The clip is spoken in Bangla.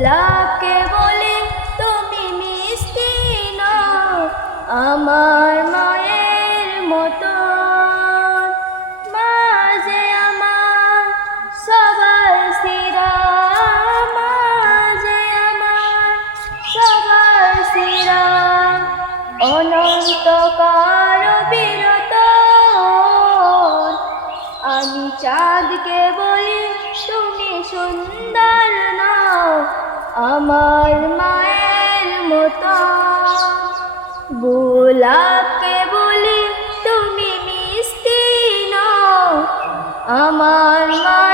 গোলাপকে বলি তুমি মিষ্টি নও আমার মায়ের মতো। মা যে আমার সবার সেরা, মা যে আমার সবার সেরা। অনন্তকাল বিরত আমি চাঁদকে বলি তুমি সুন্দর নও আমার মায়ের মতো। গোলাপকে বলি তুমি মিষ্টি নও আমার মা